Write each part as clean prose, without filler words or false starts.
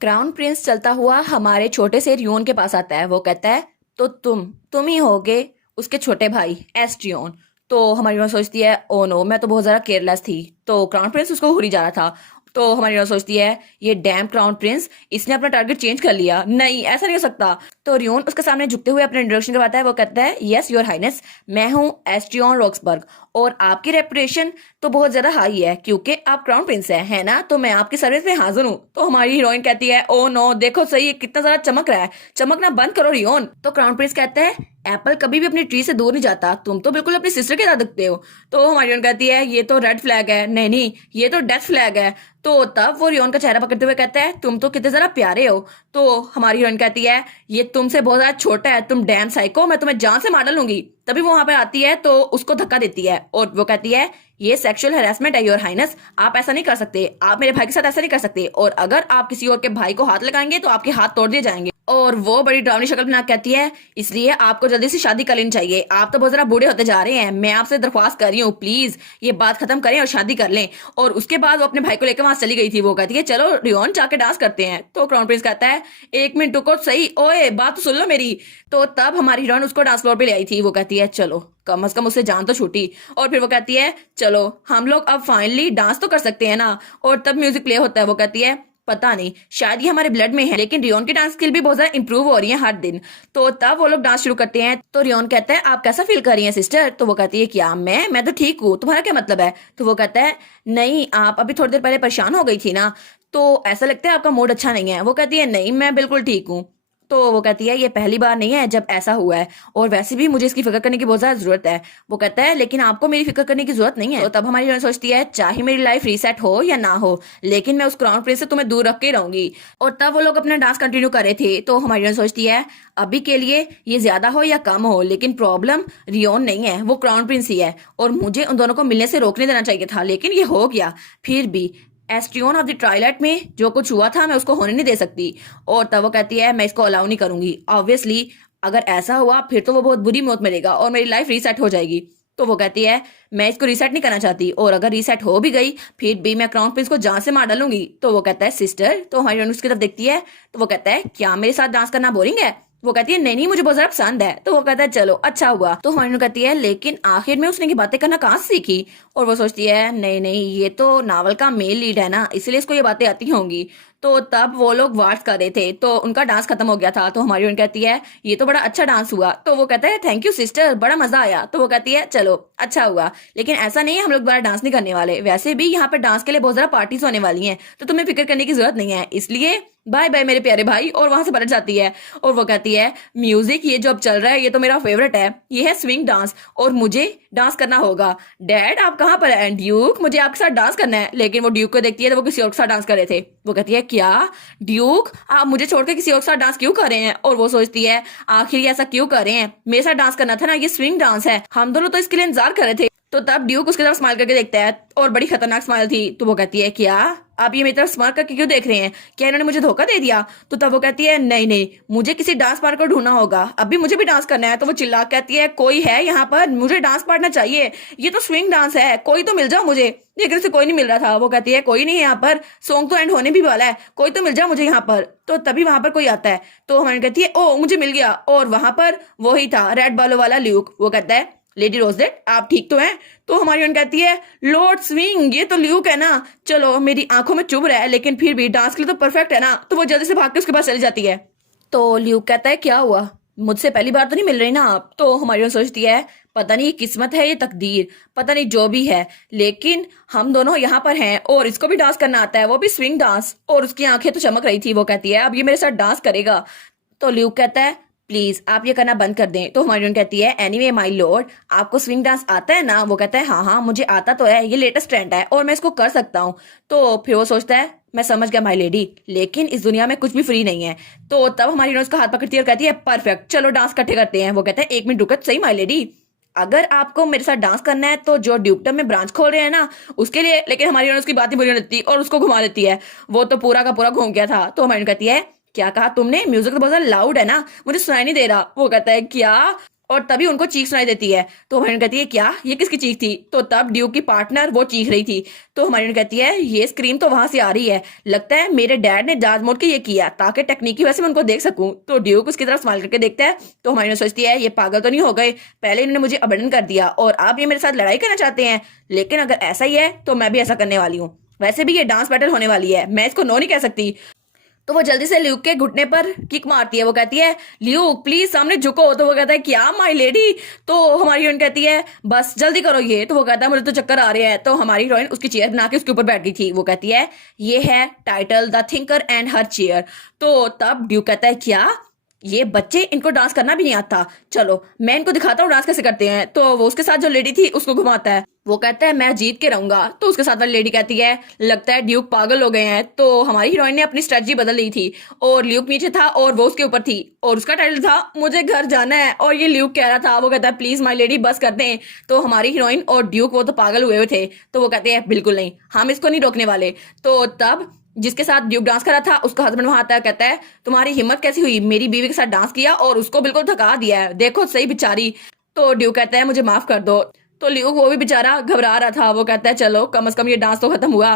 Crown Prince चलता हुआ हमारे छोटे से रियोन के पास आता है। वो कहता है तो तुम ही होगे उसके छोटे भाई एस्ट्रियन। तो हमारी रियोन सोचती है ओ नो, मैं तो बहुत ज्यादा केयरलेस थी। तो क्राउन प्रिंस उसको हुरी जा रहा था। तो हमारी रियोन सोचती है ये डैम क्राउन प्रिंस, इसने अपना टारगेट चेंज कर लिया, नहीं ऐसा नहीं हो सकता। तो रियोन उसके सामने झुकते हुए अपना इंट्रोडक्शन करवाता है। वो कहता है यस योर हाइनेस, मैं हूँ एस्ट्रियन रॉक्सबर्ग और आपकी रेपुटेशन तो बहुत ज्यादा हाई है क्योंकि आप क्राउन प्रिंस है ना, तो मैं आपकी सर्विस में हाजिर हूँ। तो हमारी हीरोइन कहती है ओ नो, देखो सही है कितना ज्यादा चमक रहा है, चमकना बंद करो रियोन। तो क्राउन प्रिंस कहता है एप्पल कभी भी अपनी ट्री से दूर नहीं जाता, तुम तो बिल्कुल अपनी सिस्टर के साथ दिखते हो। तो हमारी हीरोइन कहती है ये तो रेड फ्लैग है, नहीं नहीं ये तो डेथ फ्लैग है। तो तब वो रियोन का चेहरा पकड़ते हुए कहता है तुम तो कितने जरा प्यारे हो। तो हमारी हीरोइन कहती है ये तुमसे बहुत ज्यादा छोटा है, तुम डैम साइको, मैं तुम्हें जान से मार डालूंगी। तभी वो वहां पर आती है तो उसको धक्का देती है और वो कहती है ये सेक्सुअल हैरेसमेंट है योर हाइनेस, आप ऐसा नहीं कर सकते, आप मेरे भाई के साथ ऐसा नहीं कर सकते, और अगर आप किसी और के भाई को हाथ लगाएंगे तो आपके हाथ तोड़ दिए जाएंगे। और वो बड़ी डरावनी शक्ल बना कहती है इसलिए आपको जल्दी से शादी कर लेनी चाहिए, आप तो बहुत जरा बूढ़े होते जा रहे हैं, मैं आपसे दरख्वास्त कर रही हूँ प्लीज ये बात खत्म करें और शादी कर लें। और उसके बाद वो अपने भाई को लेकर वहां चली गई थी। वो कहती है चलो रियोन जाके डांस करते हैं। तो क्राउन प्रिंस कहता है एक मिनट रुको सही, ओए बात तो सुन लो मेरी। तो तब हमारी हीरोइन उसको डांस फ्लोर पे ले आई थी। वो कहती है चलो कम से कम उससे जान तो छूटी। और फिर वो कहती है चलो हम लोग अब फाइनली डांस तो कर सकते हैं ना। और तब म्यूजिक प्ले होता है। वो कहती है पता नहीं शायद ये हमारे ब्लड में है, लेकिन रियोन की डांस स्किल भी बहुत ज्यादा इंप्रूव हो रही है हर दिन। तो तब वो लोग डांस शुरू करते हैं। तो रियोन कहता है आप कैसा फील कर रही हैं सिस्टर। तो वो कहती है क्या मैं तो ठीक हूँ, तुम्हारा क्या मतलब है। तो वो कहता है नहीं आप अभी थोड़ी देर पहले परेशान हो गई थी ना, तो ऐसा लगता है आपका मूड अच्छा नहीं है। वो कहती है नहीं मैं बिल्कुल ठीक हूँ। तो वो कहती है ये पहली बार नहीं है जब ऐसा हुआ है, और वैसे भी मुझे इसकी फिक्र करने की बहुत ज्यादा जरूरत है। वो कहता है लेकिन आपको मेरी फिक्र करने की जरूरत नहीं है। तो तब हमारी हीरोइन सोचती है चाहे मेरी लाइफ रीसेट हो या ना हो, लेकिन मैं उस क्राउन प्रिंस से तुम्हें दूर रख के रहूंगी। और तब वो लोग अपना डांस कंटिन्यू कर रहे थे। तो हमारी हीरोइन सोचती है अभी के लिए ये ज्यादा हो या कम हो, लेकिन प्रॉब्लम रियोन नहीं है, वो क्राउन प्रिंस ही है, और मुझे उन दोनों को मिलने से रोकने देना चाहिए था, लेकिन ये हो गया। फिर भी एस्ट्रियन ऑफ द ट्राइलाइट में जो कुछ हुआ था मैं उसको होने नहीं दे सकती। और तब वो कहती है मैं इसको अलाउ नहीं करूंगी, ऑब्वियसली अगर ऐसा हुआ फिर तो वो बहुत बुरी मौत मरेगा और मेरी लाइफ रीसेट हो जाएगी। तो वो कहती है मैं इसको रीसेट नहीं करना चाहती, और अगर रीसेट हो भी गई फिर भी मैं क्राउन प्रिंस को जान से मार डालूंगी। तो वो कहता है सिस्टर। तो हमारी उसकी तरफ देखती है। तो वो कहता है क्या मेरे साथ डांस करना बोरिंग है। वो कहती है नहीं नहीं मुझे बहुत ज्यादा पसंद है। तो वो कहता है चलो अच्छा हुआ। तो हमारी कहती है लेकिन आखिर में उसने की बातें करना कहाँ से सीखी। और वो सोचती है नहीं नहीं ये तो नावल का मेल लीड है ना, इसलिए इसको ये बातें आती होंगी। तो तब वो लोग वार्स कर रहे थे तो उनका डांस खत्म हो गया था। तो हमारी उन कहती है ये तो बड़ा अच्छा डांस हुआ। तो वो कहता है थैंक यू सिस्टर, बड़ा मजा आया। तो वो कहती है चलो अच्छा हुआ, लेकिन ऐसा नहीं है हम लोग दोबारा डांस नहीं करने वाले, वैसे भी यहाँ पर डांस के लिए बहुत ज्यादा पार्टीज होने वाली हैं, तो तुम्हें फिक्र करने की जरूरत नहीं है, इसलिए बाय बाय मेरे प्यारे भाई। और वहां से पलट जाती है। और वो कहती है म्यूजिक ये जो अब चल रहा है ये तो मेरा फेवरेट है, ये है स्विंग डांस और मुझे डांस करना होगा। डैड आप कहाँ पर हैं। ड्यूक मुझे आपके साथ डांस करना है। लेकिन वो ड्यूक को देखती है तो वो किसी और के साथ डांस कर रहे थे। वो कहती है क्या ड्यूक आप मुझे छोड़कर किसी और के साथ डांस क्यों कर रहे हैं। और वो सोचती है आखिर ये ऐसा क्यों कर रहे हैं, मेरे साथ डांस करना था ना, ये स्विंग डांस है, हम दोनों तो इसके लिए इंतजार कर रहे थे। तो तब ड्यूक उसकी तरफ स्माइल करके देखता है और बड़ी खतरनाक स्माइल थी। तो वो कहती है क्या आप ये मेरी तरफ स्माइल करके क्यों देख रहे हैं, क्या इन्होंने मुझे धोखा दे दिया। तो तब वो कहती है नहीं नहीं मुझे किसी डांस पार्टनर को ढूंढना होगा, अभी मुझे भी डांस करना है। तो वो चिल्ला कहती है कोई है यहाँ पर, मुझे डांस पार्टनर चाहिए, ये तो स्विंग डांस है, कोई तो मिल जाओ मुझे। लेकिन उसे कोई नहीं मिल रहा था। वो कहती है कोई नहीं है यहाँ पर, सॉन्ग तो एंड होने भी वाला है, कोई तो मिल जाओ मुझे यहाँ पर। तो तभी वहां पर कोई आता है। तो हमारी कहती है ओ मुझे मिल गया, और वहां पर वही था रेड बालों वाला ल्यूक। वो कहता है लेडी रोजलेट आप ठीक तो हैं। तो हमारी उन कहती है लॉर्ड स्विंग ये तो ल्यूक है ना, चलो मेरी आंखों में चुभ रहा है लेकिन फिर भी डांस के लिए तो परफेक्ट है ना। तो वो जल्दी से भाग के उसके पास चली जाती है। तो ल्यूक कहता है क्या हुआ, मुझसे पहली बार तो नहीं मिल रही ना आप। तो हमारी उन सोचती है पता नहीं ये किस्मत है ये तकदीर, पता नहीं जो भी है, लेकिन हम दोनों यहाँ पर हैं और इसको भी डांस करना आता है, वो भी स्विंग डांस, और उसकी आंखें तो चमक रही थी। वो कहती है अब ये मेरे साथ डांस करेगा। तो ल्यूक कहता है प्लीज आप ये करना बंद कर दें। तो हमारी कहती है एनीवे माय लॉर्ड आपको स्विंग डांस आता है ना। वो कहता है हाँ हाँ मुझे आता तो है, ये लेटेस्ट ट्रेंड है और मैं इसको कर सकता हूँ। तो फिर वो सोचता है मैं समझ गया माय लेडी, लेकिन इस दुनिया में कुछ भी फ्री नहीं है। तो तब हमारी उसका हाथ पकड़ती है और कहती है परफेक्ट चलो डांस इकट्ठे करते हैं। वो कहता है एक मिनट रुकत सही माय लेडी, अगर आपको मेरे साथ डांस करना है तो जो ड्यूकटम में ब्रांच खोल रहे हैं ना उसके लिए। लेकिन हमारी उसकी बात ही बुरी नहीं और उसको घुमा देती है। वो तो पूरा का पूरा घूम गया था। तो हमारी कहती है क्या कहा तुमने, म्यूजिक तो बहुत ज्यादा लाउड है ना, मुझे सुनाई नहीं दे रहा। वो कहता है क्या और तभी उनको चीख सुनाई देती है। तो हमारी कहती है क्या ये किसकी चीख थी? तो तब ड्यूक की पार्टनर वो चीख रही थी। तो हमारी कहती है ये स्क्रीम तो वहां से आ रही है, लगता है मेरे डैड ने जानबूझ के ये किया ताकि टेक्निकी वैसे मैं उनको देख सकूं। तो ड्यूक उसकी तरफ स्माइल करके देखता है। तो हमारी सोचती है ये पागल तो नहीं हो गए, पहले इन्होंने मुझे अबंडन कर दिया और अब ये मेरे साथ लड़ाई करना चाहते हैं। लेकिन अगर ऐसा ही है तो मैं भी ऐसा करने वाली हूँ। वैसे भी ये डांस बैटल होने वाली है, मैं इसको नो नहीं कह सकती। तो वो जल्दी से ल्यूक के घुटने पर किक मारती है। वो कहती है ल्यूक प्लीज सामने झुको। तो वो कहता है क्या माय लेडी? तो हमारी हीरोइन कहती है बस जल्दी करो ये। तो वो कहता है मुझे तो चक्कर आ रहे हैं। तो हमारी हीरोइन उसकी चेयर बना के उसके ऊपर बैठ गई थी। वो कहती है ये है title the thinker and her chair. तो तब ड्यूक कहता है क्या ये बच्चे, इनको डांस करना भी नहीं आता, चलो मैं इनको दिखाता हूँ डांस कैसे करते हैं। तो वो उसके साथ जो लेडी थी उसको घुमाता है। वो कहता है मैं जीत के रहूंगा। तो उसके साथ वाली लेडी कहती है लगता है ड्यूक पागल हो गए हैं। तो हमारी हीरोइन ने अपनी स्ट्रेटजी बदल ली थी और ल्यूक नीचे था और वो उसके ऊपर थी और उसका टाइटल था मुझे घर जाना है और ये ल्यूक कह रहा था। वो कहता है प्लीज माय लेडी बस कर दें। तो हमारी हीरोइन और ड्यूक वो तो पागल हुए हुए थे। तो वो कहते हैं बिल्कुल नहीं, हम इसको नहीं रोकने वाले। तो तब जिसके साथ ड्यूक डांस कर रहा था उसका हस्बैंड वहां आता है, कहता है तुम्हारी हिम्मत कैसी हुई मेरी बीवी के साथ डांस किया और उसको बिल्कुल थका दिया है, देखो सही बेचारी। तो ड्यूक कहता है मुझे माफ कर दो। तो ल्यूक वो भी बेचारा घबरा रहा था। वो कहता है चलो कम से कम ये डांस तो खत्म हुआ।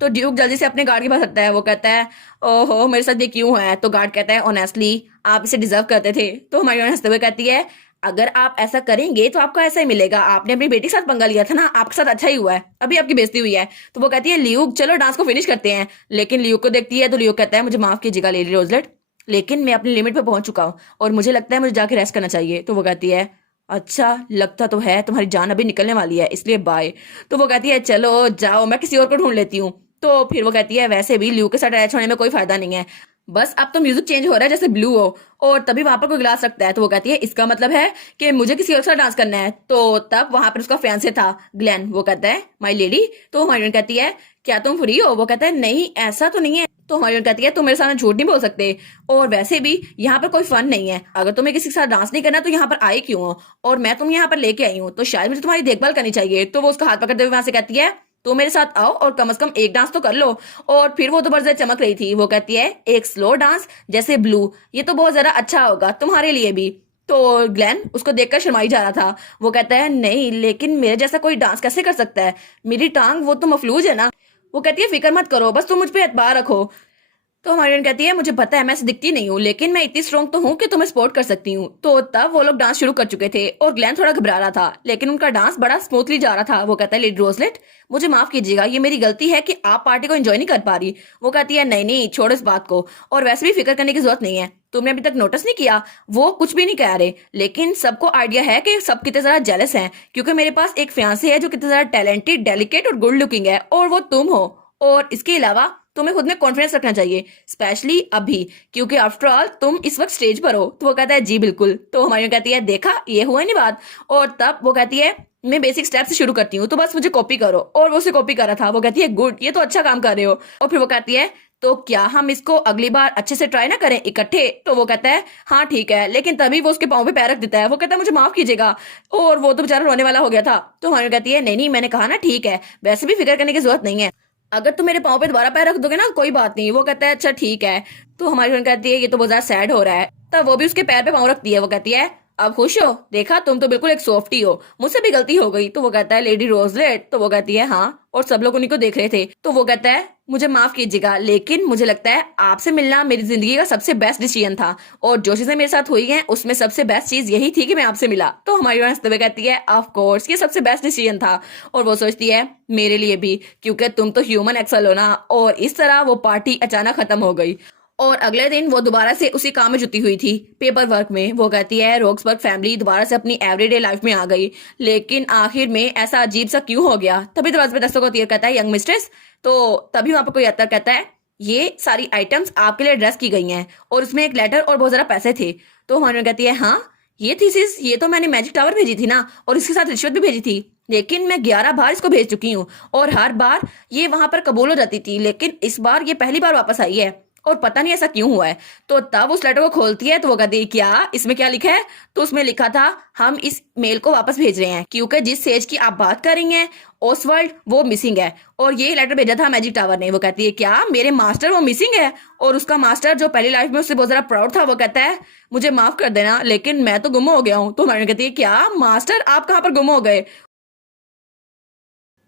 तो ड्यूक जल्दी से अपने गार्ड के पास आता है। वो कहता है ओहो मेरे साथ ये क्यों है? तो गार्ड कहता है ऑनेस्टली आप इसे डिजर्व करते थे। तो हमारी हंसते हुए कहती है अगर आप ऐसा करेंगे तो आपको ऐसा ही मिलेगा, आपने अपनी बेटी के साथ पंगा लिया था ना, आपके साथ अच्छा ही हुआ है, अभी आपकी बेइज्जती हुई है। तो वो कहती है ल्यूक चलो डांस को फिनिश करते हैं। लेकिन ल्यूक को देखती है तो ल्यूक कहता है मुझे माफ कीजिएगा लेडी रोजलेट, लेकिन मैं अपनी लिमिट पे पहुंच चुका हूँ और मुझे लगता है मुझे जाके रेस्ट करना चाहिए। तो वो कहती है अच्छा लगता तो है तुम्हारी जान अभी निकलने वाली है इसलिए बाय। तो वो कहती है चलो जाओ मैं किसी और को ढूंढ लेती हूँ। तो फिर वो कहती है वैसे भी ल्यूक के साथ अटैच होने में कोई फायदा नहीं है, बस अब तो म्यूजिक चेंज हो रहा है जैसे ब्लू हो। और तभी वहां पर कोई गिलास रखता है। तो वो कहती है इसका मतलब है कि मुझे किसी और के साथ डांस करना है। तो तब वहां पर उसका फियांसे था ग्लेन। वो कहता है माय लेडी। तो हमारी कहती है क्या तुम फ्री हो? वो कहता है नहीं ऐसा तो नहीं है। तो हमारी कहती है तुम मेरे सामने झूठ नहीं बोल सकते और वैसे भी यहाँ पर कोई फन नहीं है, अगर तुम्हें किसी के साथ डांस नहीं करना तो यहाँ पर आई क्यों हो? और मैं तुम्हें यहाँ पर लेके आई हूँ तो शायद मुझे तुम्हारी देखभाल करनी चाहिए। तो वो उसका हाथ पकड़ते हुए वहां से कहती है तो मेरे साथ आओ और कम से कम एक डांस तो कर लो। और फिर वो तो बहुत ज्यादा चमक रही थी। वो कहती है एक स्लो डांस जैसे ब्लू, ये तो बहुत ज्यादा अच्छा होगा तुम्हारे लिए भी। तो ग्लेन उसको देखकर शर्माई जा रहा था। वो कहता है नहीं लेकिन मेरे जैसा कोई डांस कैसे कर सकता है, मेरी टांग वो तो मफलूज है ना। वो कहती है फिक्र मत करो बस तुम मुझ पे एतबार रखो। तो हमारी बहन कहती है मुझे पता है मैं ऐसे दिखती नहीं हूँ लेकिन मैं इतनी स्ट्रॉन्ग तो हूँ कि तुम्हें सपोर्ट कर सकती हूँ। तो तब वो लोग डांस शुरू कर चुके थे और ग्लैन थोड़ा घबरा रहा था लेकिन उनका डांस बड़ा स्मूथली जा रहा था। वो कहता है लेडी रोजलेट मुझे माफ कीजिएगा, ये मेरी गलती है कि आप पार्टी को एंजॉय नहीं कर पा रही। वो कहती है नहीं नहीं छोड़ो इस बात को, और वैसे भी फिक्र करने की जरूरत नहीं है, तुमने अभी तक नोटिस नहीं किया वो कुछ भी नहीं कह रहे, लेकिन सबको आइडिया है कि सब कितने ज्यादा जेलस हैं क्योंकि मेरे पास एक फियांसे है जो कितने ज्यादा टैलेंटेड डेलिकेट और गुड लुकिंग है और वो तुम हो। और इसके अलावा तुम्हें खुद में कॉन्फिडेंस रखना चाहिए स्पेशली अभी क्योंकि आफ्टर ऑल तुम इस वक्त स्टेज पर हो। तो वो कहता है जी बिल्कुल। तो हमारी कहती है देखा ये हुआ नहीं बात। और तब वो कहती है मैं बेसिक स्टेप से शुरू करती हूँ तो बस मुझे कॉपी करो। और वो उसे कॉपी कर रहा था। वो कहती है गुड ये तो अच्छा काम कर रहे हो। और फिर वो कहती है तो क्या हम इसको अगली बार अच्छे से ट्राई ना करें इकट्ठे? तो वो कहता है हाँ ठीक है, लेकिन तभी वो उसके पाँव पे पैर रख देता है। वो कहता है मुझे माफ कीजिएगा और वो तो बेचारा रोने वाला हो गया था। तो हमारी कहती है नहीं नहीं मैंने कहा ना ठीक है, वैसे भी फिक्र करने की जरूरत नहीं है, अगर तुम मेरे पाँव पे दोबारा पैर रख दोगे ना कोई बात नहीं। वो कहता है अच्छा ठीक है। तो हमारी बहन कहती है ये तो बहुत ज्यादा सैड हो रहा है। तब वो भी उसके पैर पे पाँव रखती है। वो कहती है अब खुश हो, देखा तुम तो बिल्कुल एक सॉफ्टी हो, मुझसे भी गलती हो गई। तो वो कहता है लेडी रोजलेट। तो वो कहती है हाँ, और सब लोग उन्हीं को देख रहे थे। तो वो कहता है मुझे माफ कीजिएगा लेकिन मुझे लगता है आपसे मिलना मेरी जिंदगी का सबसे बेस्ट डिसीजन था और जो चीजें मेरे साथ हुई हैं उसमें सबसे बेस्ट चीज यही थी कि मैं आपसे मिला। तो हमारी हंसते हुए कहती है ऑफ कोर्स ये सबसे बेस्ट डिसीजन था। और वो सोचती है मेरे लिए भी क्योंकि तुम तो ह्यूमन एक्सल हो ना। और इस तरह वो पार्टी अचानक खत्म हो गई और अगले दिन वो दोबारा से उसी काम में जुटी हुई थी पेपर वर्क में। वो कहती है रोक्सबर्ग फैमिली दोबारा से अपनी एवरीडे लाइफ में आ गई, लेकिन आखिर में ऐसा अजीब सा क्यों हो गया? तभी दरवाजे पे दस्तक होती है, कहता है यंग मिस्ट्रेस। तो तभी वहां पर कोई आता कहता है ये सारी आइटम्स आपके लिए ड्रेस की गई हैं और उसमें एक लेटर और बहुत ज्यादा पैसे थे। तो हमारी कहती है हाँ ये थीसिस ये तो मैंने मैजिक टावर भेजी थी ना और इसके साथ रिश्वत भी भेजी थी, लेकिन मैं 11 बार इसको भेज चुकी हूँ और हर बार ये वहां पर कबूल हो जाती थी, लेकिन इस बार ये पहली बार वापस आई है और पता नहीं ऐसा क्यों हुआ है। तो तब उस लेटर को खोलती है तो वो कहती है क्या इसमें क्या लिखा है। तो उसमें लिखा था हम इस मेल को वापस भेज रहे हैं क्योंकि जिस सेज की आप बात कर रही हैं ओसवर्ल्ड वो मिसिंग है। और ये लेटर भेजा था मैजिक टावर ने। वो कहती है क्या मेरे मास्टर वो मिसिंग है। और उसका मास्टर जो पहली लाइफ में उससे बहुत ज्यादा प्राउड था वो कहता है मुझे माफ कर देना लेकिन मैं तो गुम हो गया हूँ। तो हमारी कहती है क्या मास्टर आप कहाँ पर गुम हो गए।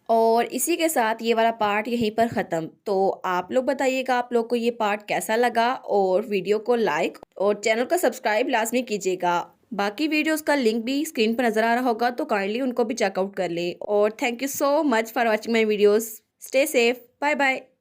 और इसी के साथ ये वाला पार्ट यहीं पर ख़त्म। तो आप लोग बताइएगा आप लोग को ये पार्ट कैसा लगा और वीडियो को लाइक और चैनल को सब्सक्राइब लाजमी कीजिएगा। बाकी वीडियोस का लिंक भी स्क्रीन पर नज़र आ रहा होगा तो काइंडली उनको भी चेकआउट कर ले। और thank you so much for watching my videos. Stay safe. Bye bye.